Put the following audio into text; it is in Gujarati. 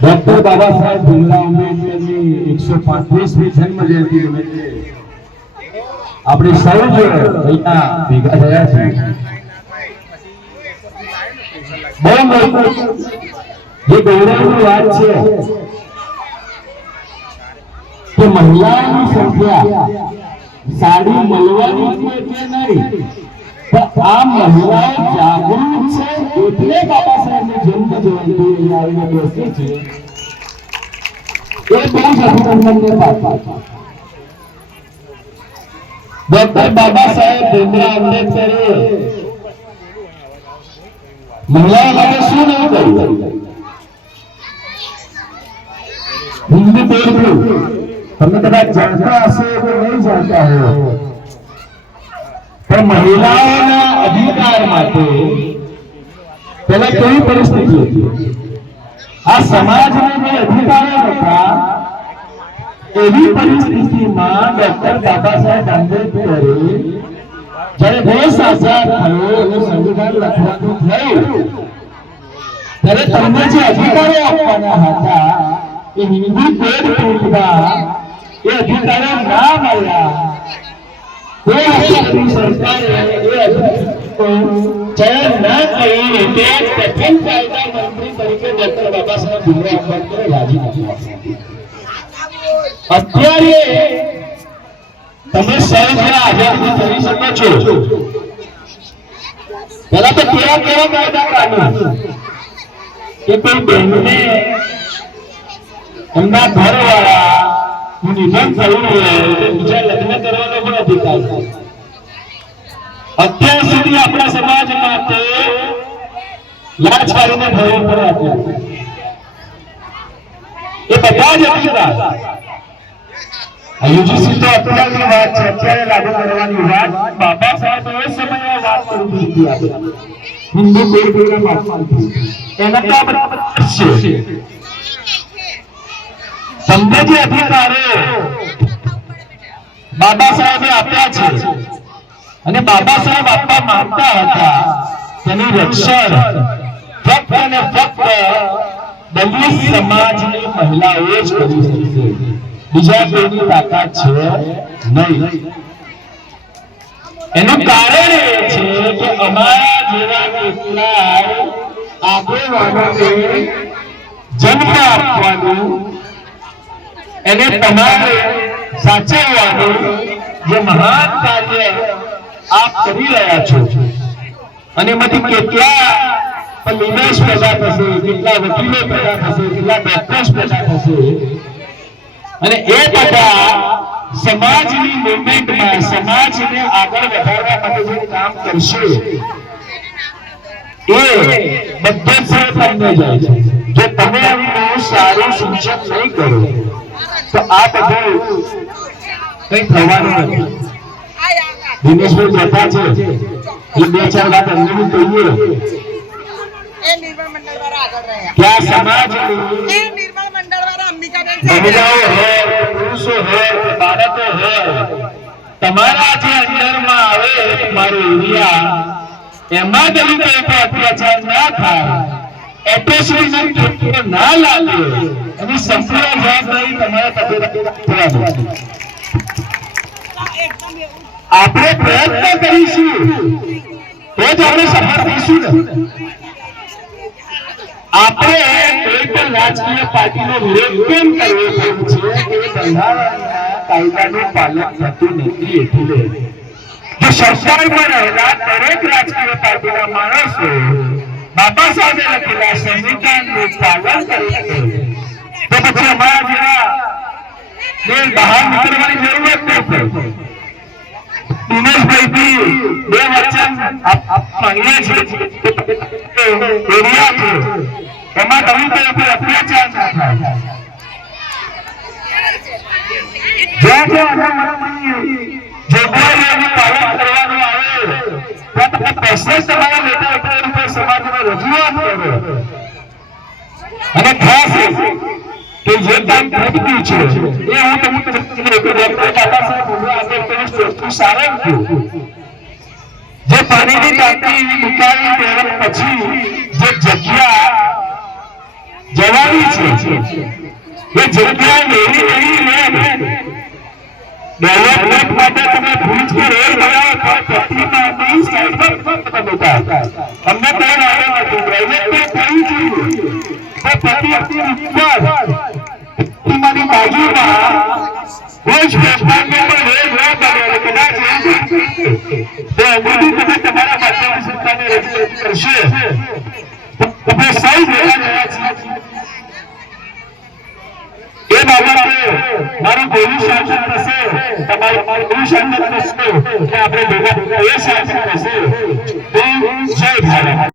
ડોક્ટર બાબા સાહેબ ભીમરાવ આંબેડકરની 135મી જન્મ જયંતિ નિમિત્તે આપણે સૌ અહીંયા ભેગા થયા છીએ। બહુ મોટી જે ગૌરવની વાત છે કે મહિલાઓની સંખ્યા સાડી મળવાની એટલે નહીં, પણ આ મહિલાઓ જાગૃત છે એટલે બાબા સાહેબની જન્મ જયંતિ અહીંયા આવીને બેસી છે, એ બહુ જ અભિનંદનને પાત્ર છે। ડોક્ટર બાબા સાહેબ ભીમરાવ આંબેડકરે મહિલાઓ માટે શું નહીં કર્યું? હિન્દુ બોલવું તમે કદાચ જાણતા હશો કે નહીં જાણતા હો, પણ મહિલાઓના અધિકાર માટે પહેલા કેવી પરિસ્થિતિ હતી? આ સમાજના જે અધિકારો હતા એવી પરિસ્થિતિમાં ડોક્ટર બાબા સાહેબ આંબેડકરે જ્યારે દેશ આઝાદ થયો અને સંવિધાન લખવાનું થયું ત્યારે તમને જે અધિકારો આપવાના હતા એ હિન્દુ કોડ ટૂંકમાં એ અધિકારો ના મળ્યા, તે આપણી સરકારે એ અધિકારો ચયન ના કરી તે પ્રથમ કાયદા મંત્રી તરીકે ડોક્ટર બાબા સાહેબ ભીમરાવ આંબેડકરે રાજીનામું આપ્યું। અત્યારે તમે સૌ આઝાદી કરી શકો છો, પેલા તો કેવા કેવા કાયદા કાઢ્યા કે કોઈ બહેનને એમના ઘરવાળા નિધન થયું હોય તો બીજા લગ્ન કરવાનો પણ અધિકાર છે। અત્યાર સુધી આપણા સમાજમાં તે લાજ કાઢીને ભરવું પડે આપ્યા, એ બધા જ અધિકાર યુજીસી તો અત્યારની વાત છે, અત્યારે લાગુ કરવાની વાત બાબા સાહેબ એ સમયે વાત કરી હતી આપણે હિન્દુ કોડના માધ્યમથી, એના તો આપણે છે તમને જે અધિકારો બાબા સાહેબે આપ્યા છે અને બાબા સાહેબ આપવા માંગતા હતા તેનું રક્ષણ ફક્ત અને ફક્ત દલિત સમાજની મહિલાઓ જ કરી શકશે, બીજા કોઈની તાકાત છે નહીં। એનું કારણ એ છે કે અમારા જેવા કેટલાય આગેવાનોને જન્મ આપવાનું, એને તમારે સાચવવાનું જે મહાન કાર્ય આપ કરી રહ્યા છો અને એમાંથી કેટલા નિવેશ પેદા થશે, કેટલા વકીલો પેદા થશે, કેટલા ડોક્ટર્સ પેદા થશે અને એ બધા સમાજની મૂવમેન્ટમાં સમાજને આગળ વધારવા માટે જે કામ કરશે એ બધે જ તમને જાય છે। જો તમે એનું સારું સૂચન નહીં કરો તો આ બધું કંઈ થવાનું નથી। દિનેશભાઈ બેઠા છે એ બે ચાર વાત અમને કહીએ કે આ સમાજની મહિલાઓ હોય, પુરુષો હોય, બાળકો હોય, તમારા જે અંદરમાં આવે મારું એરિયા એમાં દલિતો ઉપર અત્યાચાર ના થાય, એટ્રોસિટી ના લાગે એની સંપૂર્ણ જવાબદારી તમારા તબેદાર આપણે પ્રયત્ન કરીશું તો જ આપણે સફળ થઈશું ને। આપણે કોઈ પણ રાજકીય પાર્ટીનો વિરોધ કેમ કરવો પડે છે કે બંધારણના કાયદાનું પાલન થતું નથી, એટલે જો સરકારમાં રહેલા દરેક રાજકીય પાર્ટીના માણસો બાબા સાહેબે લખેલા સંવિધાનનું પાલન કરે તો પછી અમારા જેવા બહાર નીકળવાની જરૂરત નથી। દિનેશભાઈથી બે વચન માંગીએ છીએ, એરિયા છે એમાં દલિતો ઉપર અત્યાચાર ના થાય, જ્યાં જ્યાં અનામતની જોગવાઈઓનું પાલન કરવાનું આવે ત્યાં તમે પર્સનલ તમારા નેતા ઉપર સમાજમાં રજૂઆત કરો અને ખાસ કે જે કામ ખોટું છે એ હું તમને ડોક્ટર બાબા સાહેબ ભીમરાવ આંબેડકરનું ચોખ્ખું સારાંશ જે પાણીની ટાંકી મુકાવી પછી જે જગ્યા જવાની છે એ જગ્યા એવી એવી ડેવલપમેન્ટ માટે તમે ભુજ કે રેલ બનાવો તો પ્રતિમાની સાઈડમાં બનતા અમને કોઈ વાંધો નથી ડેવલપમેન્ટ થવું જોઈએ તો પ્રતિમાની બાજુમાં ભુજ વેપારને પણ રેલ ન બને કદાચ તો અમૂડી તમે તમારા માધ્યમ સરકારને રજૂ કરશે તમે સૌ ભેગા થયા છીએ એ બાબતે મારું બોલું શાસન થશે તમારું બોલું શાસન થશે કે આપણે ભેગા એ શાસન થશે તો જય ભારત।